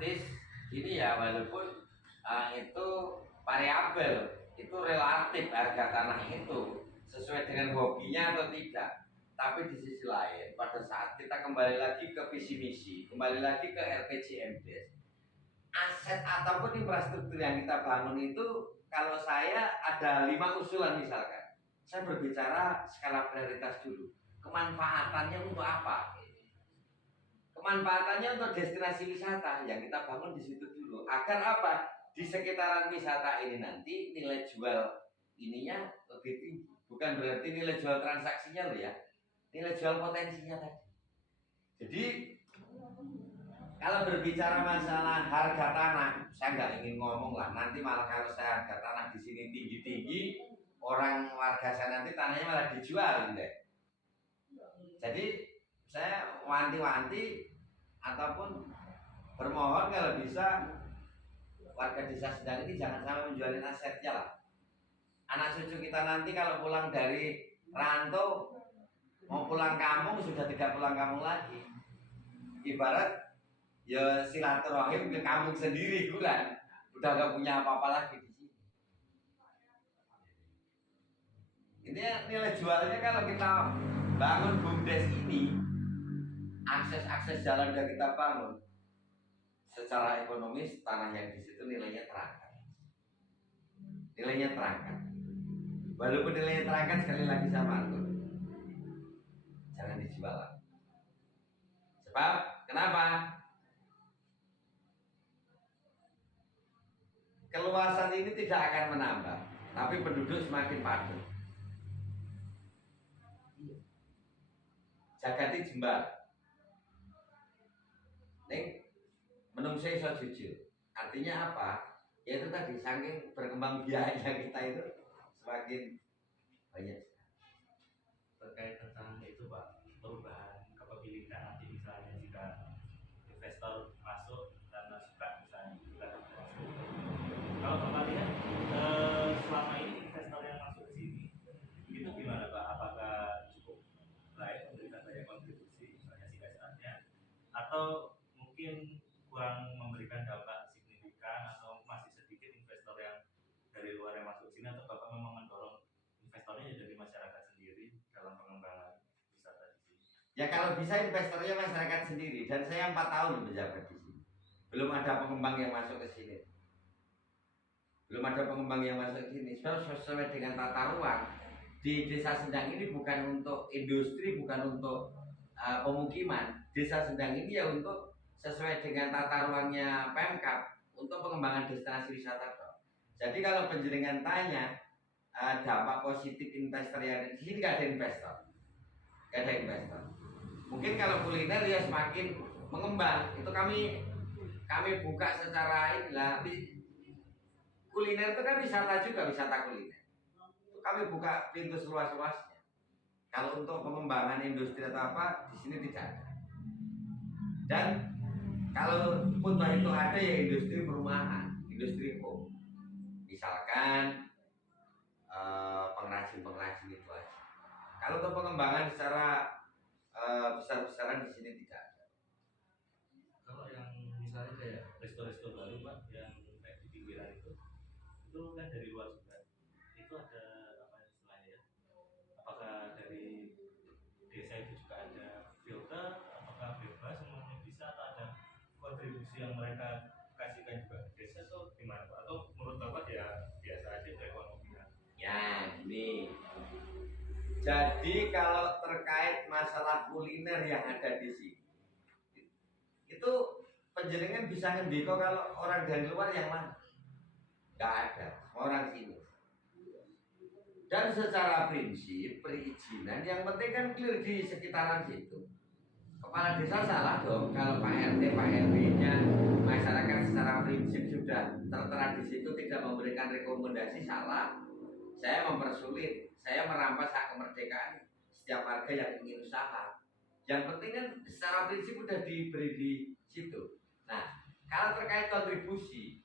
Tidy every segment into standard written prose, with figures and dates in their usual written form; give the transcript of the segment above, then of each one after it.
otomatis ini ya, walaupun itu variabel, itu relatif harga tanah itu sesuai dengan hobinya atau tidak. Tapi di sisi lain, pada saat kita kembali lagi ke visi misi, kembali lagi ke RPJMD, aset ataupun infrastruktur yang kita bangun itu, kalau saya ada 5 usulan misalkan, saya berbicara skala prioritas dulu. Kemanfaatannya untuk apa? Kemanfaatannya untuk destinasi wisata yang kita bangun di situ dulu. Agar apa? Di sekitaran wisata ini nanti nilai jual ininya lebih tinggi. Bukan berarti nilai jual transaksinya loh ya, nilai jual potensinya tadi. Jadi kalau berbicara masalah harga tanah, saya nggak ingin ngomong lah. Nanti malah kalau saya harga tanah di sini tinggi-tinggi, orang warga saya nanti tanahnya malah dijual, deh. Jadi saya wanti-wanti ataupun bermohon kalau bisa warga desa Sedang ini jangan sampai menjualin asetnya lah. Anak cucu kita nanti kalau pulang dari rantau mau pulang kampung sudah tidak pulang kampung lagi. Ibarat ya silaturahim ke kampung sendiri, kan udah gak punya apa-apa lagi di sini. Ini nilai jualnya kalau kita bangun BUMDes ini, akses jalan udah kita bangun, secara ekonomis tanah yang di situ nilainya terangkat. Nilainya terangkat. Walaupun nilainya terangkat, sekali lagi sama atur, jangan dijual. Sebab kenapa? Keluasan ini tidak akan menambah, tapi penduduk semakin padat. Jagati jembar. Ning menungso iso jujur. Artinya apa? Ya itu tadi, saking berkembang biaya kita itu semakin banyak. Terkait tentang itu Pak, perubahan kepemilikan nanti misalnya jika investor masuk karena suka misalnya kita masuk. Kalau Bapak lihat selama ini investor yang masuk ke sini itu gimana Pak? Apakah cukup baik memberikan banyak kontribusi misalnya CSR-nya atau mungkin kurang memberikan dampak signifikan atau masih sedikit investor yang dari luar yang masuk sini, atau Bapak memang mendorong investornya dari masyarakat sendiri dalam pengembangan wisata di sini? Ya kalau bisa investornya masyarakat sendiri, dan saya 4 tahun menjabat di sini. Belum ada pengembang yang masuk ke sini. Belum ada pengembang yang masuk ke sini. Sesuai dengan tata ruang di Desa Sendang ini bukan untuk industri, bukan untuk pemukiman. Desa Sendang ini ya untuk sesuai dengan tata ruangnya Pemkab untuk pengembangan destinasi wisata. Jadi kalau penjenengan tanya dampak positif investor yang di sini, nggak ada investor, nggak ada investor. Mungkin kalau kuliner ya semakin mengembang. Itu kami buka secara inilah. Kuliner itu kan wisata juga, wisata kuliner. Itu kami buka pintu seluas-luasnya. Kalau untuk pengembangan industri atau apa di sini tidak ada. Dan kalau pun itu ada ya industri perumahan, industri home. Misalkan pengrajin itu aja. Kalau untuk pengembangan secara besar-besaran di sini tidak ada. Kalau yang misalnya kayak resto-resto baru Pak, yang kayak di pinggiran itu kan dari luar juga. Itu ada apa istilahnya ya? Apakah dari desa itu juga ada filter? Apakah bebas semuanya bisa, atau ada kontribusi yang mereka kasihkan juga ke desa, atau gimana Pak? Atau menurut Bapak ya biasa aja perekonomian? Ya, ini. Jadi kalau terkait masalah kuliner yang ada di sini, itu penjenengan bisa ngendiko kalau orang dari luar yang mana? Gak ada, orang sini. Dan secara prinsip perizinan yang penting kan clear di sekitaran situ. Kepala desa salah dong kalau Pak RT, Pak RW-nya, masyarakat secara prinsip sudah tertera di situ tidak memberikan rekomendasi, salah. Saya mempersulit, saya merampas hak kemerdekaan setiap warga yang ingin usaha. Yang penting kan secara prinsip sudah diberi di situ. Nah, kalau terkait kontribusi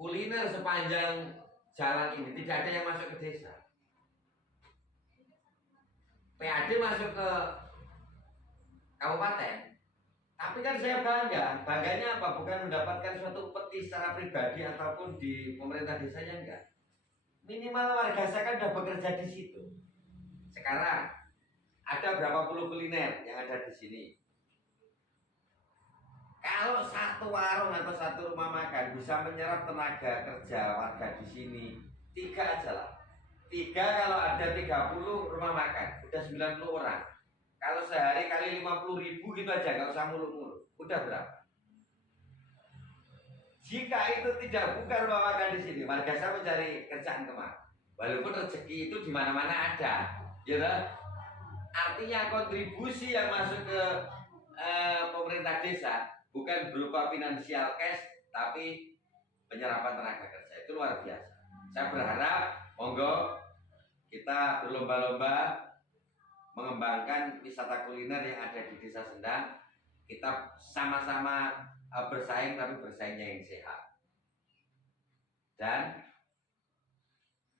kuliner sepanjang jalan ini tidak ada yang masuk ke desa. PAD masuk ke kabupaten, Tapi kan saya bangga. Bangganya apa? Bukan mendapatkan suatu upeti secara pribadi ataupun di pemerintah desanya, enggak. Minimal warga saya kan sudah bekerja di situ. Sekarang ada berapa puluh kuliner yang ada di sini. Kalau satu warung atau satu rumah makan bisa menyerap tenaga kerja warga di sini, 3 aja lah. 3 kalau ada 30 rumah makan, udah 90 orang. Kalau sehari kali 50.000 gitu aja, nggak usah mulu-mulu. Udah berapa? Jika itu tidak buka rumah makan di sini, warga saya mencari kerjaan kemana? Walaupun rezeki itu di mana-mana ada, ya toh? Artinya kontribusi yang masuk ke pemerintah desa bukan berupa finansial cash, tapi penyerapan tenaga kerja itu luar biasa. Saya berharap, monggo kita berlomba-lomba mengembangkan wisata kuliner yang ada di Desa Sendang. Kita sama-sama bersaing, tapi bersaingnya yang sehat. Dan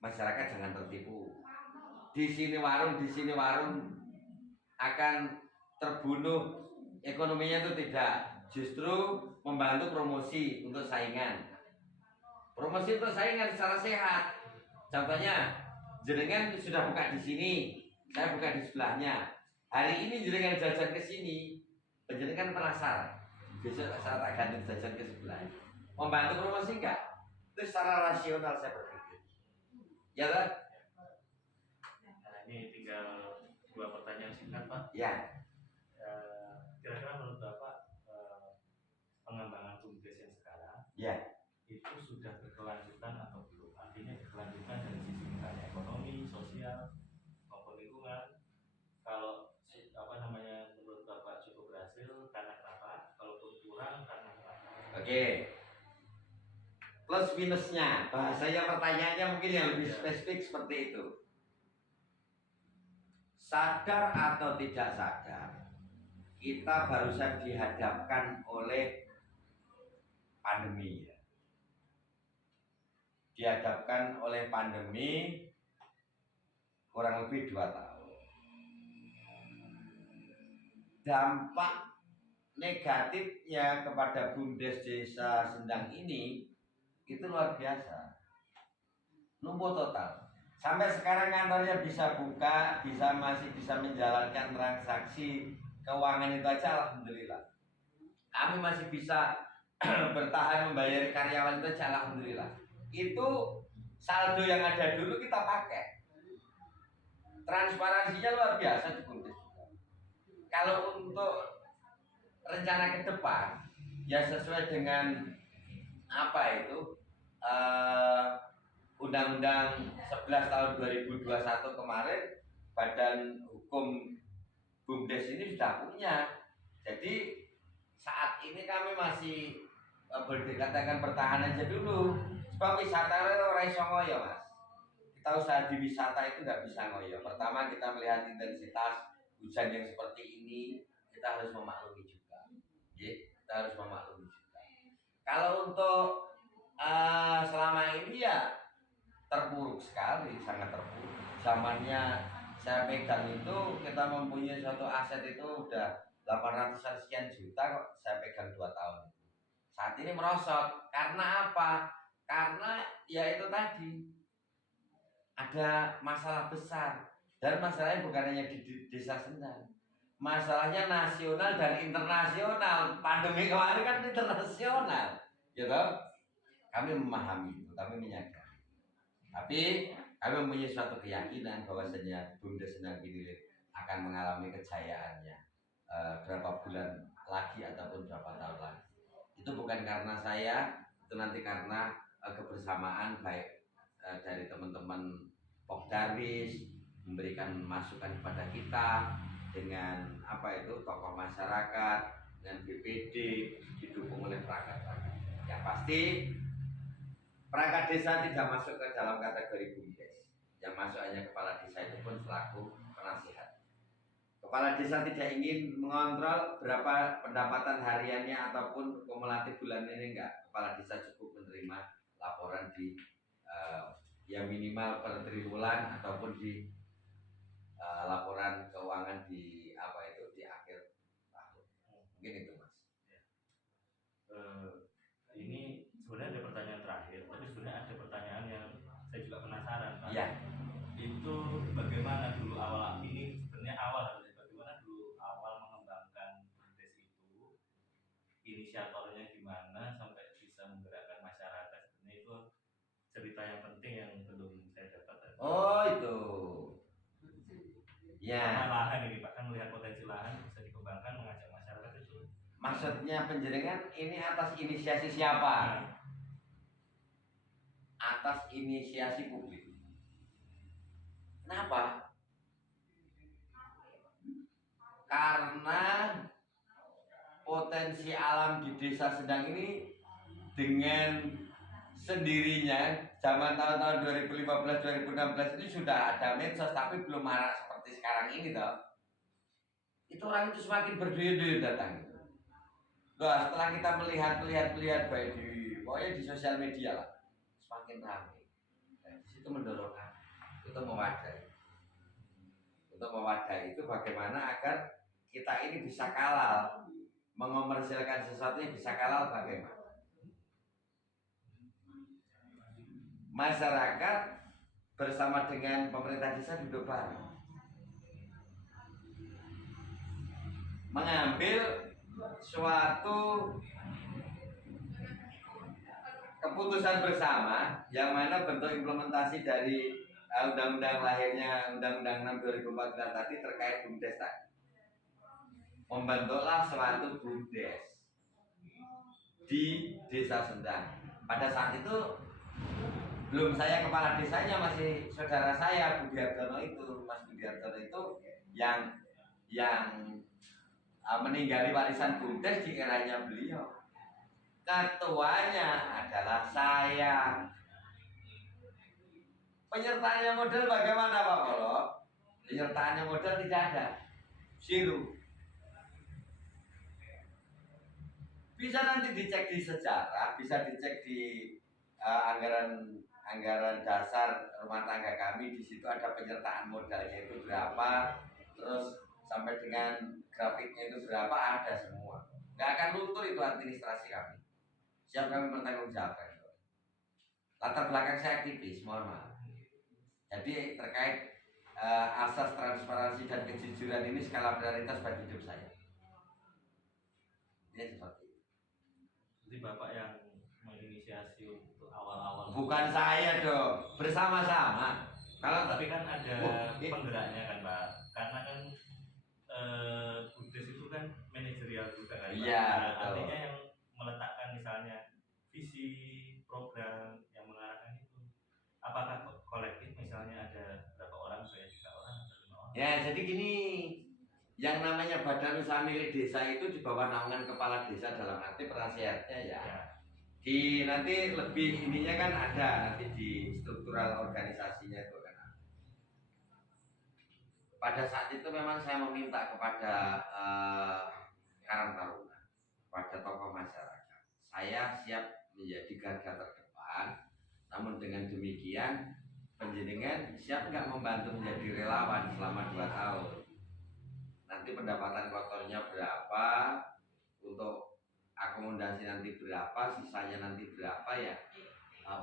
masyarakat jangan tertipu. Di sini warung akan terbunuh ekonominya itu tidak. Justru membantu promosi untuk saingan. Promosi untuk saingan secara sehat. Contohnya, jenengan sudah buka di sini, saya buka di sebelahnya. Hari ini jenengan jajan ke sini, penjenengan penasaran. Besok saya tak ganti jajan ke sebelah. Membantu promosi enggak? Itu secara rasional saya berpikir. Ya kan? Nah, ini tinggal 2 pertanyaan singkat, Pak. Ya. Kira-kira menurut Bapak pengembangan BUMDes yang sekarang Ya. itu sudah berkelanjutan atau belum? Artinya berkelanjutan dari sisi misalnya ekonomi, sosial, maupun lingkungan. Kalau menurut Bapak cukup berhasil karena kenapa? Kalaupun kurang karena kenapa? Oke. Plus minusnya, bahasanya pertanyaannya mungkin yang lebih spesifik seperti itu. Sadar atau tidak sadar, kita barusan dihadapkan oleh pandemi ya. Dihadapkan oleh pandemi kurang lebih 2 tahun. Dampak negatifnya kepada BUMDes Desa Sendang ini itu luar biasa, lumpuh total. Sampai sekarang kantornya bisa buka, masih bisa menjalankan transaksi keuangan itu aja, alhamdulillah. Kami masih bisa bertahan membayar karyawan itu aja, alhamdulillah. Itu saldo yang ada dulu kita pakai. Transparansinya luar biasa di BUMDes. Kalau untuk rencana ke depan, ya sesuai dengan apa itu Undang-Undang 11 tahun 2021 kemarin, Badan Hukum BUMDes ini sudah punya. Jadi saat ini kami masih berdekatan bertahan aja dulu. Sebab wisata itu orang iso ngoyo, Mas. Kita usaha di wisata itu nggak bisa ngoyo. Pertama kita melihat intensitas hujan yang seperti ini, kita harus memaklumi juga. Kita harus memaklumi juga. Kalau untuk selama ini ya terpuruk sekali, sangat terpuruk. Zamannya saya pegang itu kita mempunyai suatu aset itu udah 800 sekian juta kok, saya pegang 2 tahun. Saat ini merosot. Karena apa? Karena ya itu tadi, ada masalah besar. Dan masalahnya bukan hanya di Desa Sendang, masalahnya nasional dan internasional. Pandemi kemarin kan internasional, gitu. Kami memahami itu, kami menyadari. Tapi kami mempunyai suatu keyakinan bahwasanya BUMDes Sendang ini akan mengalami kejayaannya berapa bulan lagi ataupun berapa tahun lagi. Itu bukan karena saya, itu nanti karena kebersamaan baik dari teman-teman Pokdarwis memberikan masukan kepada kita, dengan tokoh masyarakat, dengan BPD, didukung oleh perangkat-perangkat. Yang pasti perangkat desa tidak masuk ke dalam kategori BUMDes. Yang masuk hanya kepala desa, itu pun selaku penasihat. Kepala desa tidak ingin mengontrol berapa pendapatan hariannya ataupun kumulatif bulan ini, enggak. Kepala desa cukup menerima laporan di yang minimal per triwulan ataupun di laporan keuangan di di akhir tahun. Mungkin itu, Mas. Ya. Itu bagaimana dulu awal ini sebenarnya bagaimana dulu awal mengembangkan BUMDes itu, inisiatornya gimana sampai bisa menggerakkan masyarakat, sebenarnya itu cerita yang penting yang belum saya dapat. Oh itu. Karena Ya. lahan ini Pak, kan melihat potensi lahan bisa dikembangkan, mengajak masyarakat itu. Maksudnya penjaringan ini atas inisiasi siapa? Atas inisiasi publik. Kenapa? Karena potensi alam di desa Sendang ini dengan sendirinya zaman tahun-tahun 2015-2016 ini sudah ada medsos tapi belum marak seperti sekarang ini toh. Itu orang itu semakin berduyun-duyun datang. Loh, setelah kita melihat baik pokoknya di sosial media lah, semakin ramai. Nah, di situ mendorong untuk mewadahi itu bagaimana agar kita ini bisa halal, mengomersilkan sesuatu yang bisa halal bagaimana. Masyarakat bersama dengan pemerintah desa duduk bareng, mengambil suatu keputusan bersama yang mana bentuk implementasi dari undang-undang lahirnya Undang-Undang 6 2014 tadi terkait BUMDes tadi. Membentuklah suatu BUMDes di Desa Sendang. Pada saat itu belum saya kepala desanya, masih saudara saya Budi Hartono itu, Mas Budi Hartono itu yang meninggali warisan BUMDes di eranya beliau. Ketuanya adalah saya. Penyertaannya model bagaimana Pak Polo? Penyertaannya model tidak ada, zero. Bisa nanti dicek di sejarah, bisa dicek di anggaran dasar rumah tangga kami. Di situ ada penyertaan modalnya itu berapa, terus sampai dengan grafiknya itu berapa, ada semua. Nggak akan luntur itu administrasi kami. Siap kami bertanggung jawab. Latar belakang saya aktivis, mohon maaf. Jadi terkait asas transparansi dan kejujuran ini skala prioritas bagi hidup saya. Ini seperti itu. Jadi Bapak yang menginisiasi untuk awal-awal. Bukan saya dong, bersama-sama. Kalau tapi kan ada penggeraknya kan Pak, karena kan BUMDes itu kan manajerial juga kan Pak. Iya, betul. Artinya yang meletakkan misalnya visi program yang mengarahkan itu, apakah kolektif misalnya ada berapa orang, misalnya 3 orang atau 5 orang? Ya jadi gini, yang namanya badan usaha milik desa itu di bawah naungan kepala desa, dalam arti penasehatnya ya. Di nanti lebih ininya kan ada nanti di struktural organisasinya itu kan. Pada saat itu memang saya meminta kepada Karang Taruna, kepada tokoh masyarakat, saya siap menjadi garda terdepan. Namun dengan demikian, penjenengan siap nggak membantu menjadi relawan selama 2 tahun? Nanti pendapatan kotornya berapa, untuk akomodasi nanti berapa, sisanya nanti berapa ya,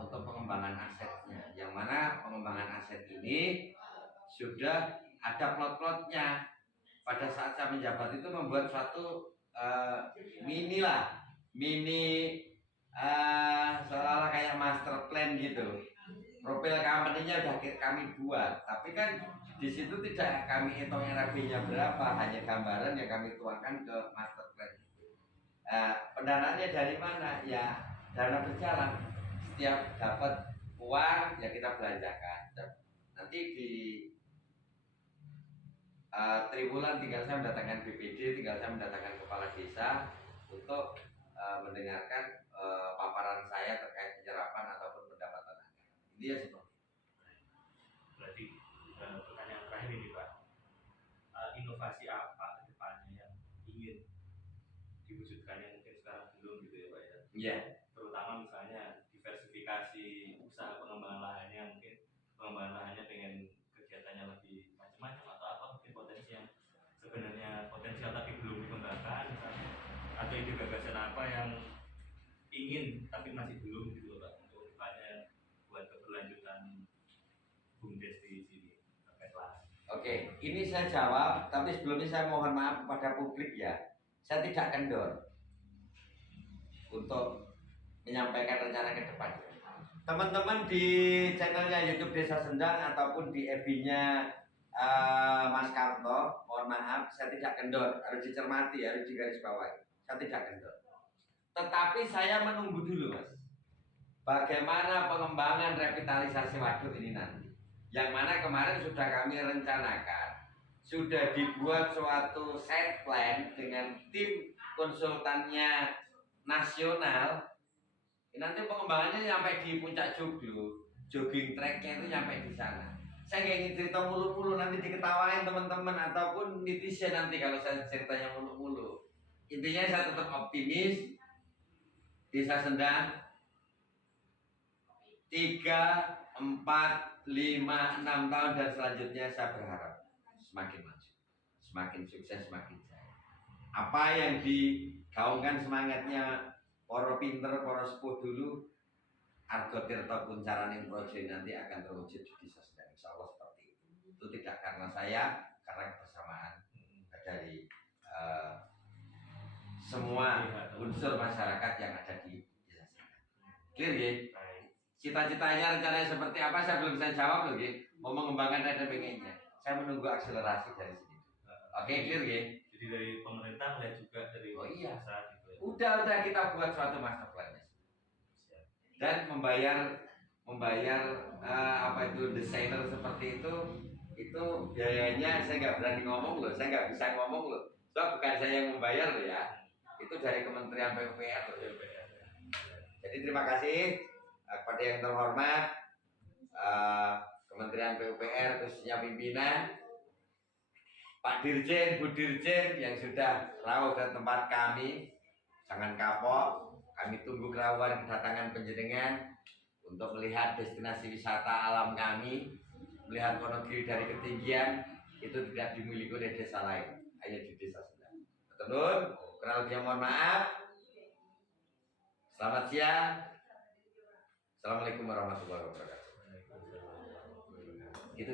untuk pengembangan asetnya. Yang mana pengembangan aset ini sudah ada plot-plotnya. Pada saat saya menjabat itu membuat suatu mini seolah-olah kayak master plan gitu. Profil company-nya udah kami buat, tapi kan di situ tidak kami hitung RAB-nya berapa, hanya gambaran yang kami tuangkan ke master plan. Pendanaannya dari mana? Ya dana berjalan. Setiap dapat uang ya kita belanjakan. Nanti di triwulan tinggal saya mendatangkan BPD, tinggal saya mendatangkan kepala desa untuk mendengarkan paparan saya terkait penyerapan ataupun pendapatan anggaran. Ini ya seperti. Berarti pertanyaan terakhir ini Pak, inovasi apa ke depannya yang ingin diwujudkan yang mungkin sekarang belum gitu ya Pak ya? Iya. Terutama misalnya diversifikasi usaha pengembangan lahannya, mungkin pengembangan lahannya pengen kegiatannya lebih macam-macam, atau apa mungkin potensi yang sebenarnya potensial tapi belum dikembangkan misalnya, atau ide gagasan apa yang ingin tapi masih belum gitu loh Pak, untuk depannya buat keberlanjutan BUMDes Oke, ini saya jawab, tapi sebelumnya saya mohon maaf kepada publik ya. Saya tidak kendor untuk menyampaikan rencana ke depan. Teman-teman di channelnya YouTube Desa Sendang ataupun di FB-nya Mas Karto, mohon maaf, saya tidak kendor, harus dicermati, harus digarisbawahi. Saya tidak kendor. Tetapi saya menunggu dulu, Mas. Bagaimana pengembangan revitalisasi waduk ini nanti? Yang mana kemarin sudah kami rencanakan, sudah dibuat suatu set plan dengan tim konsultannya nasional. Nanti pengembangannya sampai di puncak Joglo, jogging tracknya itu sampai di sana. Saya nggak ingin cerita mulu-mulu, nanti diketawain teman-teman ataupun netizen nanti kalau saya ceritanya mulu-mulu. Intinya saya tetap optimis. Desa Sendang 3, 4, 5, 6 tahun dan selanjutnya saya berharap semakin maju, semakin sukses, semakin jaya. Apa yang digaungkan semangatnya para pinter, para sepuh dulu, Argo Tirta Kuncaraning Projo nanti akan terwujud di Desa Sendang. Insya Allah seperti itu. Itu tidak karena saya, karena kebersamaan dari semua unsur masyarakat yang ada di Desa Sendang. Clear ya? Cita-citanya, rencananya seperti apa saya belum bisa jawab loh, mau mengembangkan ada pengennya. Saya menunggu akselerasi dari sini. Oke, clear ya? Jadi dari pemerintah dan juga dari iya. gitu ya. Udah kita buat suatu master plan dan membayar apa itu desainer seperti itu biayanya saya nggak berani ngomong loh, saya nggak bisa ngomong loh. Sebab bukan saya yang membayar loh ya, itu dari Kementerian PUPR loh. Jadi terima kasih kepada yang terhormat Kementerian PUPR khususnya pimpinan Pak Dirjen, Bu Dirjen yang sudah rawuh ke tempat kami. Jangan kapok, kami tunggu kerawan kedatangan penjenengan untuk melihat destinasi wisata alam kami, melihat Wonogiri dari ketinggian itu tidak dimiliki oleh desa lain, hanya di Desa Sendang. Betul, kurang lebihnya mohon maaf. Selamat siang. Assalamualaikum warahmatullahi wabarakatuh. Gitu,